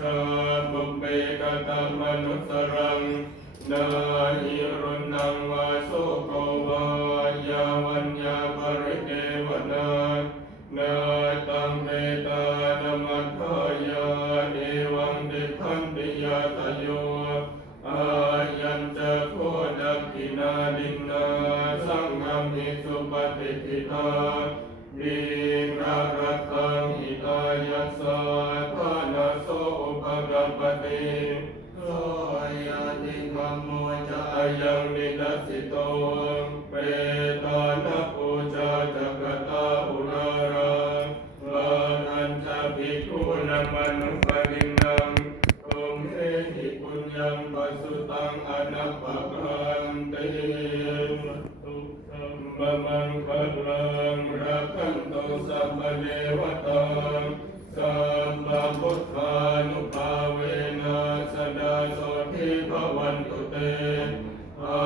ชาบุเปกตมนุสรังนาหิรุนังวาสุโกวายาวัญญาปริเทวนานาตังเมตานมัทธายาเอวังดิพันติยาตโย ปกัปปติโสยาติกัมโมจายังนินัสสิโตเปตานะปูชาจักตาอุราราลานันจะภิกขุนัมมนุปรินังตุมเอหิปุญญังปัสสุตังอนัปปะกันติตุสัมมังคลังรักขันตุสัมเดวตา วันตุเตอา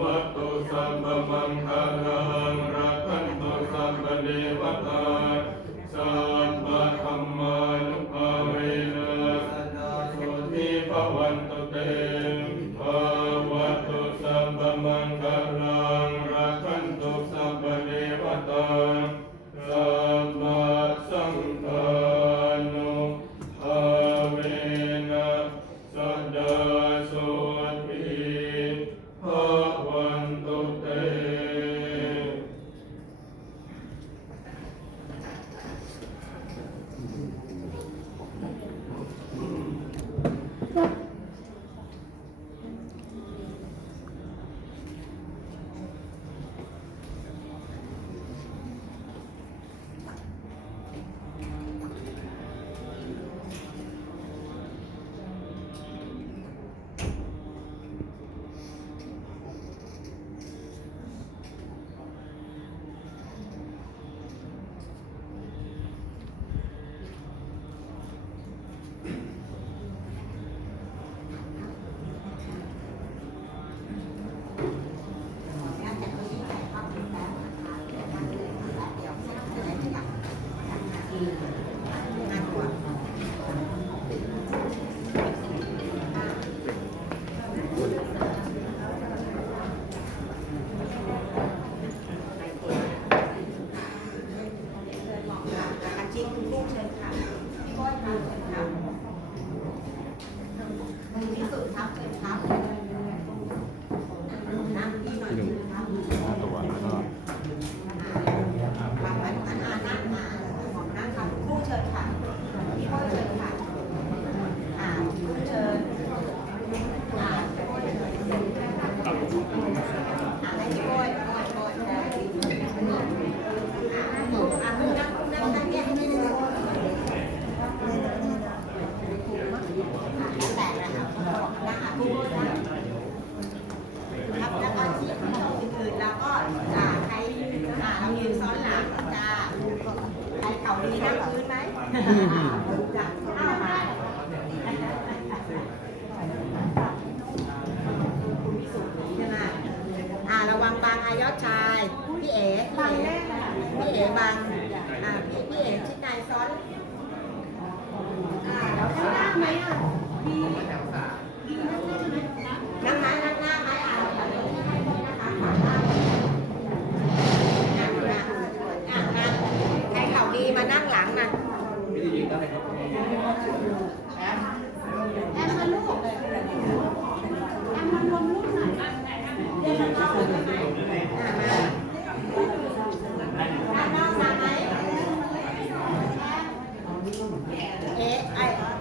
วัตุสัมปมังคารังรักันตุสัมปเดวตาสัมมาธัมมานุภาเวนะสสุทิภวันตุเตภวัตุสัมปมังคลังรักขันตุสัพพะเทวตาสัมมาสังฆานุภาเวนะสัดาโสทิภวันตุเต อาชีพคุณลูกเชิญค่ะพี่บอยครับเชิญครับคุณที่สุดครับเชิญครับ นั่งที่หน่อยครับ ตัวแล้วก็ วางไว้ตรงนั้นอ่านั่งมาหมอมนั่งค่ะคุณลูกเชิญค่ะพี่บอยเชิญค่ะอ่าคุณลูกเชิญอ่าพี่บอยเชิญอ่าให้พี่บอยบอยบอยได้อ่าหนูอ่าคุณนั่งคุณนั่งนั่งเนี่ยให้พี่บอย อะแล้วแต่นะครับนะคะผู้พูดนะครับแล้วก็ที่อื่นๆแล้วก็อ่าใครอ่าเรายืนซ้อนหลังจ้าใครเข่าดีนั่งพื้นไหมจ้ะ อ้าวมาคุณพิสุทธิ์ใช่ไหมอ่าระวังบางอายอดชาย พี่เอ๋พี่เอ๋พี่เอ๋บางอ่าพี่พี่เอ๋ชิดนายซ้อนอ่าแล้วข้างหน้าไหมอะมีนั่งไหมนั่ง เอ๊ไอ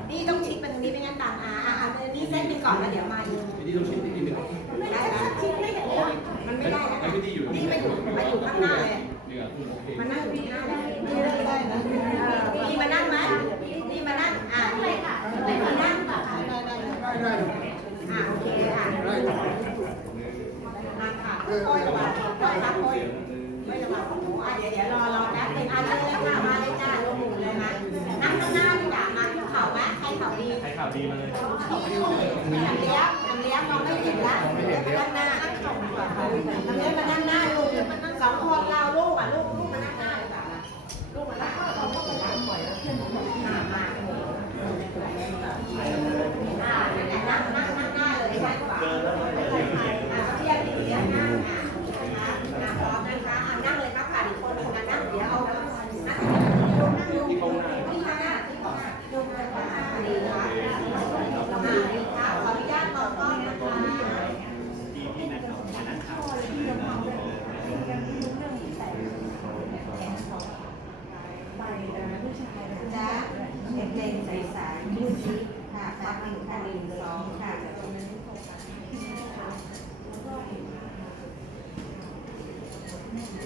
นี่ต้องชิดเป็นตรงนี้ไม่งั้นต่างอาอะอะนี่เส้นไปก่อนแล้วเดี๋ยวมาอีกนี่ต้องชิดนี่นึงนะครัไม่ได้แล้วชิดไม่เห็นเลยมันไม่ได้แล้วนี่ไม่อยู่นี่ไปอยู่ไปอยู่ข้างหน้าเลยมานั่งพี่ข้างหน้าได้ไม่ได้นะนี่มานั่งไหมนี่มานั่งอะนี่มานั่งได้ได้ได้ได้อะโอเคค่ะได้นั่งค่ะค่อยๆระวังค่อยๆระวังค่อยๆระวังอะเดี๋ยวเดี๋ยวรอรอแป๊บนึงอะ ข่าวดีมาเลยนเลี้ยงน้ำเลี้ยงเราไม่เห็นละน้องไม่เห็นเลี้ยงนั่งหน้น้ำลี้งมานั่งหน้าลูกสองคนเราลูกอะลูก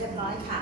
เรียบร้อยค่ะ